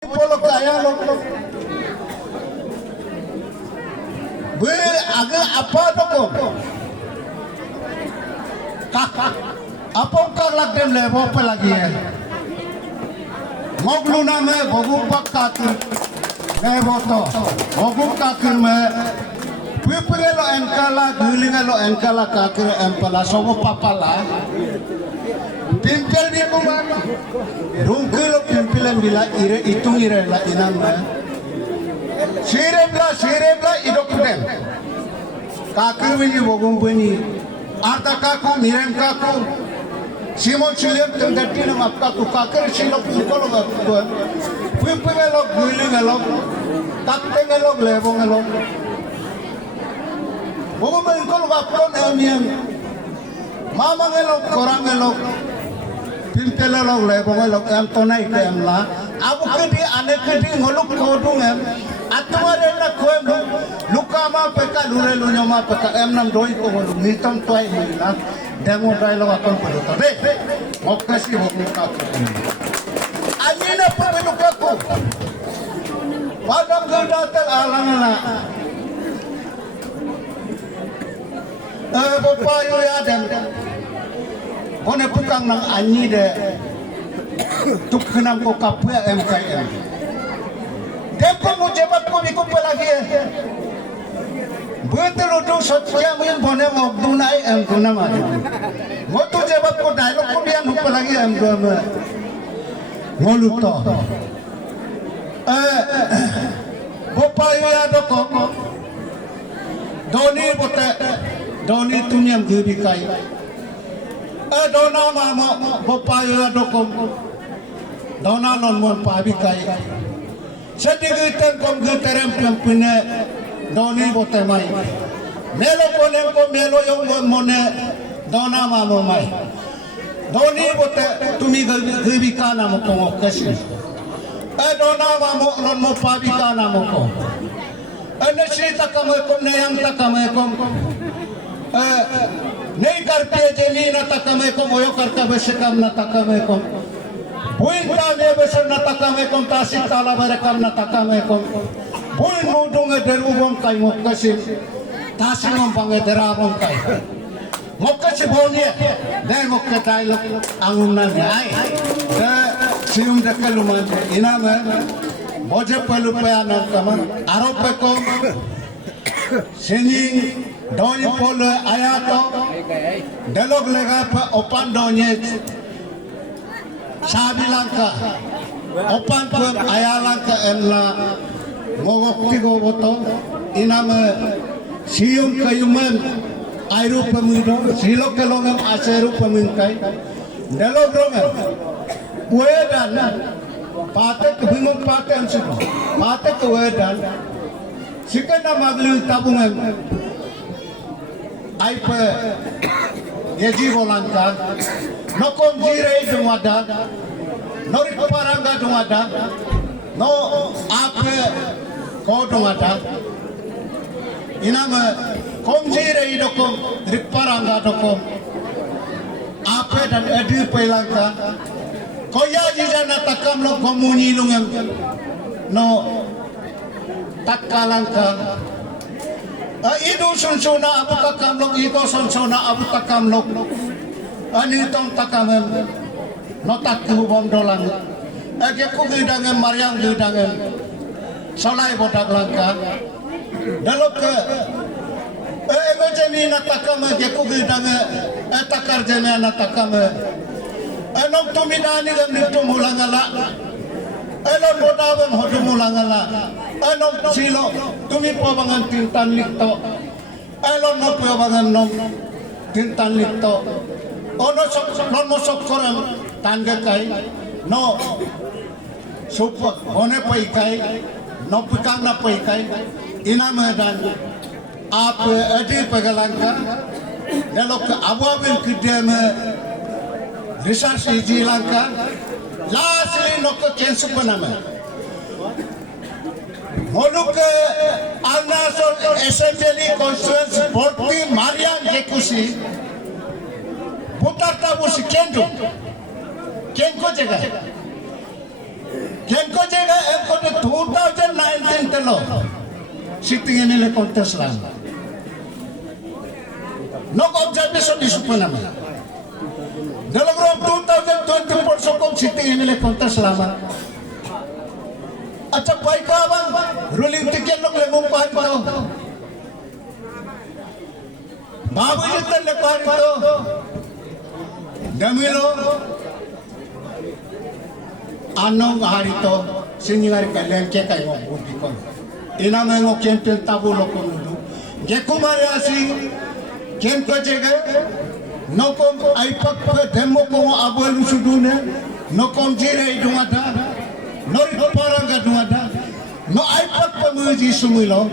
Polo kaya lo gue agak apa doko kakak apa kang lagi lewo apa lagi ya moglu nama bogu pakatun lewo to bogu kakir me pipre lo engkala gulinga lo engkala kakir empala sobo papala pimpel di kumana rungkul pimpilan bila ire itu ire la inama sirebla idok dem kakir wini bogum bini arta kaku mirem kaku simon silem tengati nama kaku kakir silop sukolo kaku pimpel lo gulinga lo kakte ngelok lebo ngelok bogum bengkol kapon emian mama ngelok korang ngelok pimpel lo lebo ngelok em tonai ke em la abu kedi ane kedi ngoluk kodung em atmare na koem luka ma peka lure lunyo ma peka em nam doi ko nitam toy na demo dialogue akon padu to de mokasi hoku ka ko ani na pabeluka ko padang gadatal alangana bopayo ya dem one pukang nang anyi de tuknam ko kapya MKM tempo mo jebat ko biko lagi betul udah sotya mungkin bone mo dunai em guna ma mo tu jebat ko dialog ko bian hup lagi em guna ngoluto bopayo ya doko doni tunyam gebikai dona mama bopayo ya doko dona non mon pabikai sedikit kom geterem punya doni bote mai melo konem ko melo yung mone dona mama mai doni bote tumi gebika na mo ko kasi dona mama non mo pabika na mo ko nashita kame ko nayang takame ko नहीं करते जमीन तकमे को मोयो करता बेसे काम न तकमे को बुइंता में बेसे न तकमे को तासी ताला बरे काम न तकमे को बुइन मुडुंगे देरुबम kai मोकसी तासी मम bange derabom kai मोकसी बोनिए दे मोके ताइलो अंगुना न्याय दे सियुम दकलुमन इना में बोझे पलु पे आना कमन आरोप को singing Doni polo ayato delog lega pa opan donye sabi langka opan pun ayalangka emla mogokti go boto iname sium kayuman airu pemido silok kelongem aseru peminkai delog dongem wedan patek bingung patem siko patek wedan sikena maglu tabungem aipe yeji volangka nokom jire dumada nori paranga dumada no ape ko dumada inama kom jire idokom riparanga dokom ape dan edi pelangka koya jijana takam lo komuni lungem no takalangka Ido sunsuna abu takamlok ito sunsuna abu takamlok ani tong takamem notak hubom dolang age ku gidangem maryang gidangem solai bodak langka dalok ke emejeni natakame ge ku gidange etakar jene natakame enok tumidani gam nitu mulangala elon bodawem hodu mulangala anong silo tumi po bangan tintan likto elon mo po bangan nom tintan likto ono sok non mo sok koram tangga kai no supa one pai kai no pikang na pai kai ina medan ap adi pegalangka nelok ababin kideme research iji langka lastly nok kensu panama Moluk Arnasol Assembly Constituency Porti Marian Jekusi Putar Tabusi Kenko Kenko jaga Kenko jaga emko de 2019 telo sitting MLA contest lang. Nok observation isu pa naman. Dalawang 2024 sokong sitting MLA contest lamang. At sa paikawang ruling ticket ng lemumpahan ito. Bago ito lepahan ito. Damilo. Anong hari ito? Sinyari kalian kaya mo buti ko. Inamay mo kempel tabulo ko nudu. Gekumari asi kempa jega. Nokom aipak pa demo ko abuelu sudune. Nokom jira idungada. Nori parangga dungada. No aipak pa muji sumilo.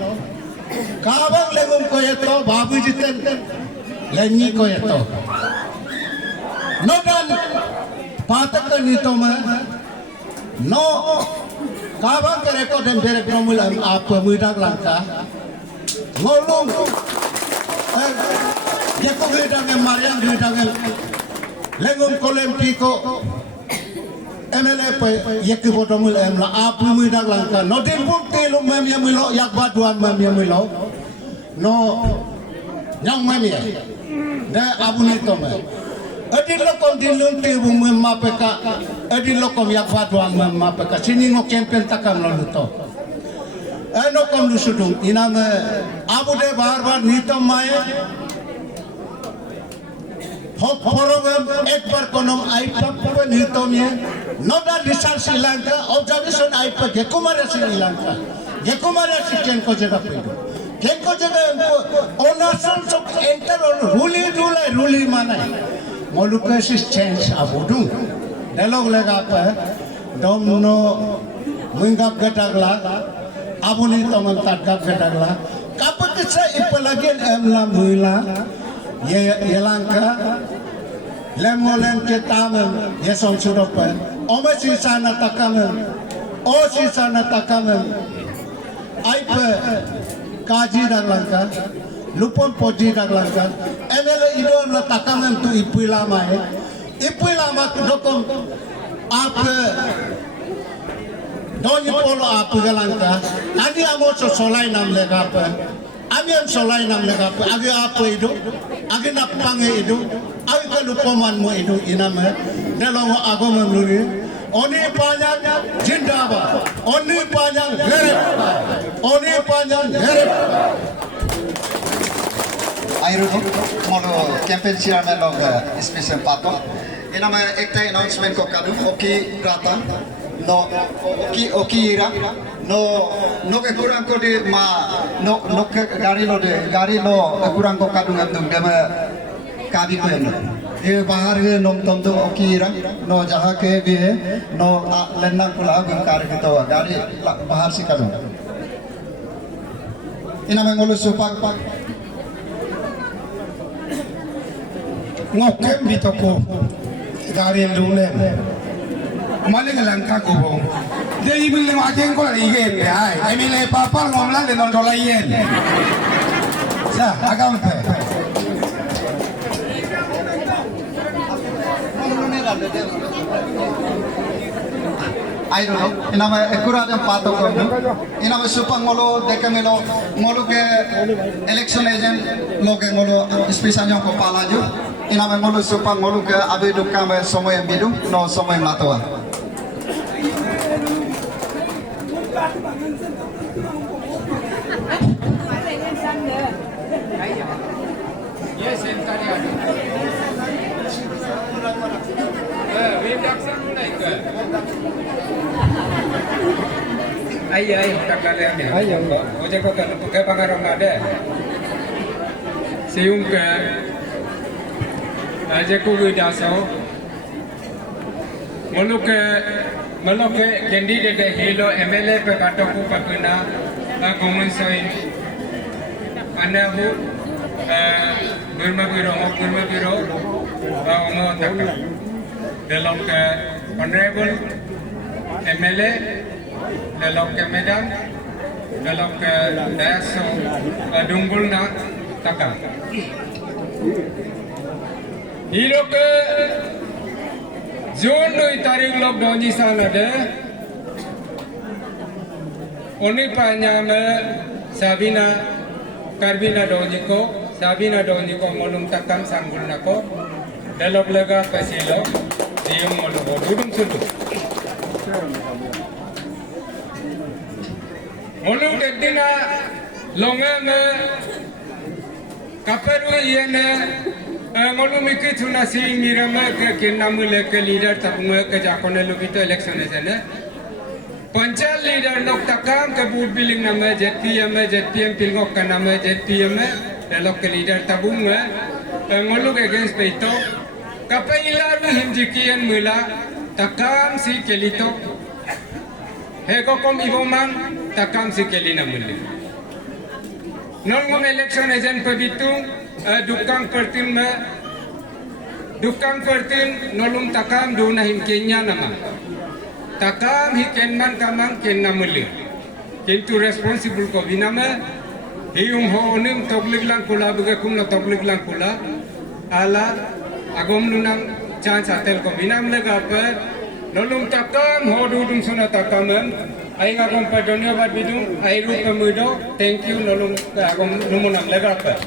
Kabang legum ko ito babu jiten lenyi ko ito. No dan patakan ito man. No kabang ke rekod dan bere promulan apa mudah langka. Ngolong dia ko gedang mariang gedang legum kolem piko MLA pa yeki bodomul emla apa mudah langka. No dimbukti lu memya milo yak baduan memya milo. No nyang memya. Da abunito me. Adi lokom dilun tibu memma peka. Adi lokom yak baduan memma peka. Sini ngo kempen takam laluto. Eno kom lusudung iname abu de bar nitom maye. Hok program ekbar konom aipak pa nitom ye. Noda research Sri Lanka observation aipak gekumare Sri Lanka. Gekumare si kenko jaga pedo. Kenko jaga onason sok enter on ruli mana. Molukasis change abudung. Dialog lega pa domno mingap gadagla abuni tomang tadgap gadagla. Kapat sa ipalagyan emla muila ye Lanka lemolem ketamem yesong suropan ome sisana takamem o sisana takamem aipe kaji Lanka lupon poji Lanka emele idon la takamem tu ipilama dokom ape doni polo ape Lanka adi amo so solai nam lega apa ami am solai nam lega apa agi apa itu agi napange itu agi kalupoman mo itu iname delong agama nuri oni panjang jindaba oni panjang herep Airu mono campaign chairman of special pato iname ekta announcement ko kadu oki ratan no oki ira no ke kurang ko de ma no ke gari lo kurang ko kadu ngam dema kabi ko no e bahar ge nom tom to oki ira no jaha ke be no lenna pula gangkar gitu gari bahar si kadu iname ngolu supak ngokem bitoko gari lule maling Lanka ko bo de ibile making ko igen ay emile papal ngomla de non dolayen sa agam pe I don't know. Inama ekura dem pato ko. Inama supang molo dekamelo molo ke election agent loge molo special ko palaju. Inama molo supang molo ke abe dukam somoy bidu no somoy matoa. Yes, Ay, tak kalian ya. Ayo, ojo kok ke pangarong ada. Siung ke aja ku widaso. Muluke candidate hilo MLA pe katoku pakuna gomun soin. Anahu Burma Biro Omo Taka. Dalam ke honorable MLA dalam ke Medan, dalam ke Daso Dunggulna Taka. Hilo ke June 2 tarik lockdown di sana deh. oni panyame Sabina Karbina Doniko Sabina Doniko molum takam sanggul nako dalok lega kasilo dium molum bodum sudu molum dedina longame kaperu yene molum ikituna si mirama ke kinamule ke leader tapunga ke jakone lubito election esene panchayat leader लोग तकाम के booth बिलिंग नमे JPM पिलगोक का नमे JPM लोग के लीडर तबुंग ngoluk against peito kapaila ru himjikian mula takam si kelito hego kom iboman takam si kelina muli non election agent pebitung dukang pertin nolom takam duna himkenya nama takam hikenman kamang kenna muli kintu responsible ko binama hiung ho onim toklik lang kula bugakum na toklik lang kula ala agom lunang chance atel ko binam lega per nolom takam ho dudung sona takamem ai agom pa dhanyabad bidung ai ru pemudo thank you nolom agom numunam lega per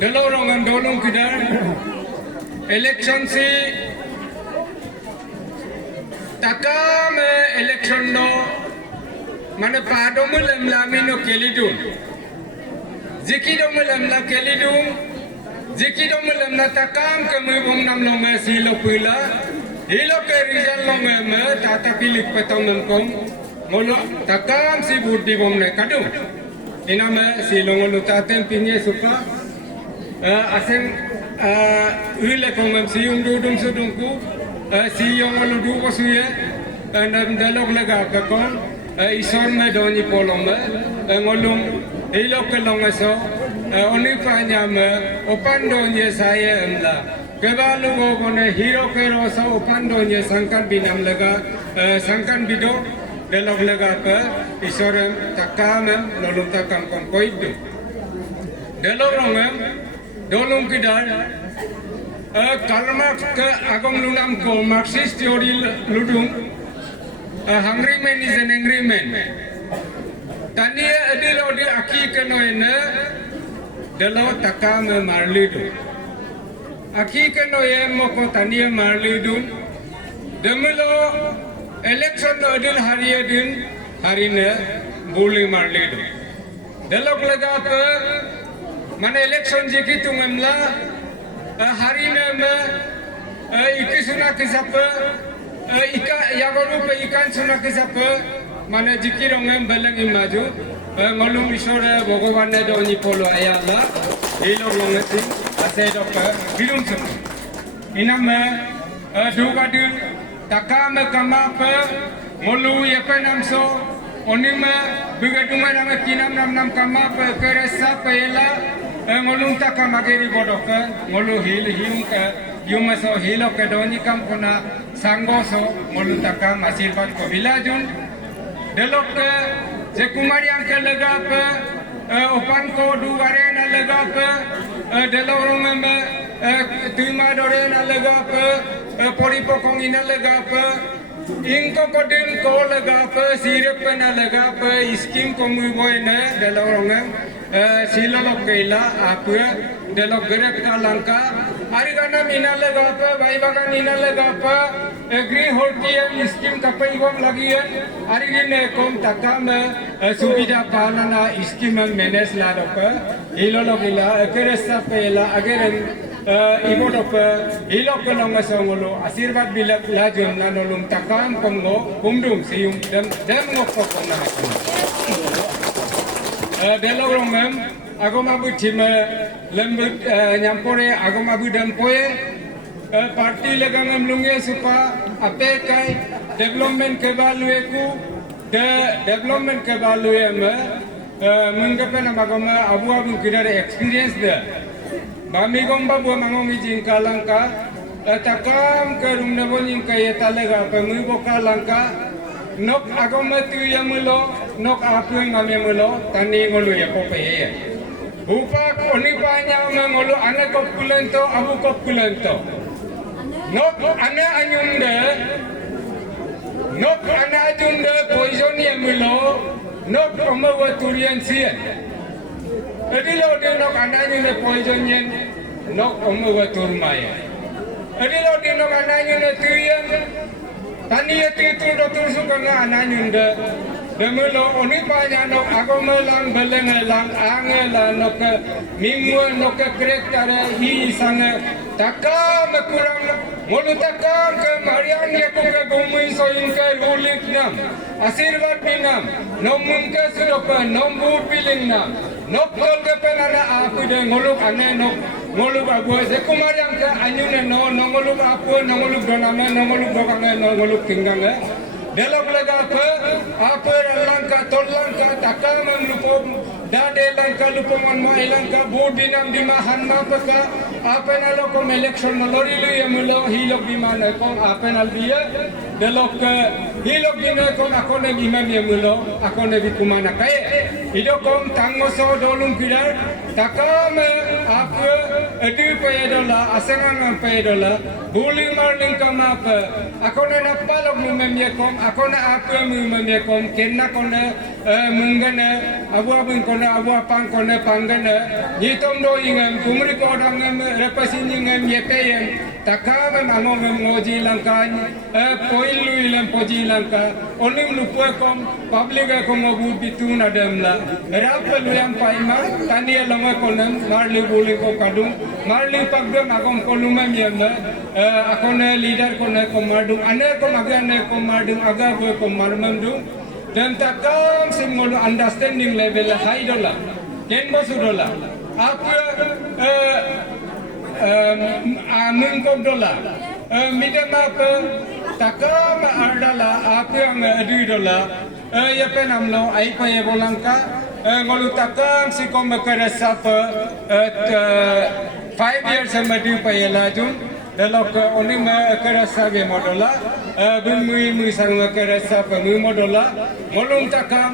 delorong dolong kidar election si takam election no mana padomul lamino kelidum zikidomul lamla kelidum zikidomul lamna takam kemubum nam long silo pula hilo ke rizal long me tata pilik patong kom molo takam si budi bom ne kadum inama silo molo tatem pinye suka asen ule kongam siung dudung sudungku siyong molo du kosuye nam dalog laga kakon isor me doni polome ngolum ilok kelong so oni panyam opan donye saya emla kebalu gone hero kero so opan donye sangkan binam lega sangkan bido delok lega pe isor takam lolum takam kon koidu delorong dolum kidar karma ke agong lunam ko marxist theory ludung a hungry man is an angry man. Tania adil odi aki kenoena delo takam marlidu. Aki kenoye moko tania marlidu. Demelo election adil hariyadin harine buli marlidu. Delo laga pe mana election jeki tumemla harine me ikisuna kisapa ika yagoru pe ikan suna kisapa mana jikirong belang imaju ngolum isore bhagwan ne doni polo ayalla ilog longati ase dokka gilum sum inam dugadu takam kamapa molu yepenamso onima bugaduma nam kinam nam kamapa keresa pela ngolum takamageri bodoka ngolu hil hiumka yumaso hilok doni kampuna sanggoso ngolu takam asirbat ko bilajun delok je kumari angke lega pe opan ko du arena lega pe delorong me tuima dorena lega pe poripokong ina lega pe ingko kodin ko lega pe sirep na lega pe skim ko muboy ne delorong silolok keila apu delok gerek kalangka arigana mina lega pe baibagan ina lega pe agri holtian skim kapai gom lagian arigine kom takam subida palana skim menes la doka ilolok ila keresa pela ageren ibodok ilok kolong songolo asirbat bilak lajum nanolom takam komgo kumdum sium dem ngokok kona delorong mem agama bu tim lembut nyampore agama bu dampoe parti legangam lunge supa ape kai development ke balue ku de development ke balue me menggape nama agama abu abu kidar experience de bami gomba bu mangong ijin kalangka takam ke rumna boning kaya talaga pemu boka langka nok agama tu yamulo nok apu ngamemulo tani ngolu ya popeye upak onipanya ngolu anak kopulento abu kopulento nok ane anyumde nok anajun de poison ye mulo nok omawa turian sian adilo de nok anajun de poison yen nok omawa turmaya adilo de nok anajun de turian tani yati tu sukanga anajun de mulo oni panya nok agomelang belengelang angela nok mingwa nok krektare hi sange takam kurang mulu takam ke marian ya ke gumui soin ke rulik nam asirwat binam nomun ke sudopa nombu piling nam nokol ke penana aku de ngoluk ane nok ngoluk abu se kumarian ke anyune no ngoluk apu ngoluk doname ngoluk dokane ngoluk tinggange delok lega apa langka tolangka takam lupom dade langka lupoman mai langka bodinam di mahan mapaka apa nalok election lori lu yamulo hilok di mana kong apa nalbia delok hilok di mana kong akone imam yamulo akone di kumana kae hidokong tangoso dolung kidar takam apa edu payadola asangan payadola buling marling kamapa akone napalok mumem yakom akone apa mumem yakom kenna kone mungane abu abun kone abu apang kone pangane yitom do ingam kumri ko dangam repasiningam yepeyam takam among moji langkan poilu ilam poji langka onim lupuekom public kom abu bitun adamla rapelu yang paima tani lama konem marli buling ko kadung marli pagdam agom kolumam yamna akone leader kone komadung ane komagane komadung aga go komarmandung dan takam singol understanding level high dollar ken bosu dollar apa mungkok dollar midam apa takam ardala apa yang adu dollar ya penamlo ai pa ye bolangka ngolu takam sikom kerasa 5 years madu pa ye lajun delok oni ma kerasa ge modola bumi sang kerasa pemu modola ngolung takam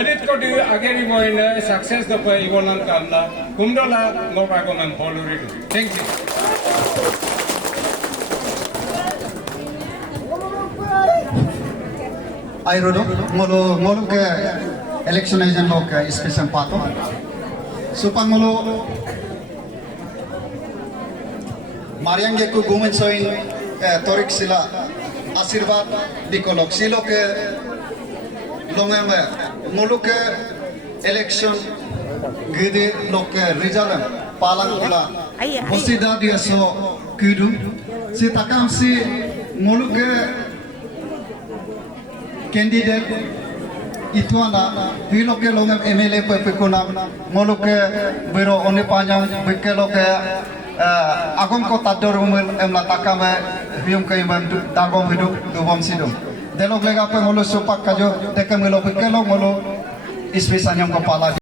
edit ko di ageri moine success do pa ibolang kamla kumdola ngopa ko man poluridu thank you ai rodo ngolo ke election agent lok special pato supang ngolo mariang ke ku gumen soin torik sila आशीर्वाद दिकोलक सिलो के लोंगे में मुलुक के इलेक्शन गिदे लोग के रिजल्ट पालन कुला बसिदा दिया सो कुदु si takam si मुलुक के candidate itu ana bilo ke longer MLA pe kuna molo ke bero one panjang bekelo ke agom ko tador umel emla takame bium ke imam dagom hidup dubom sidum delok lega pe molo sopak kajo dekam melo bekelo molo ispisanyam ko pala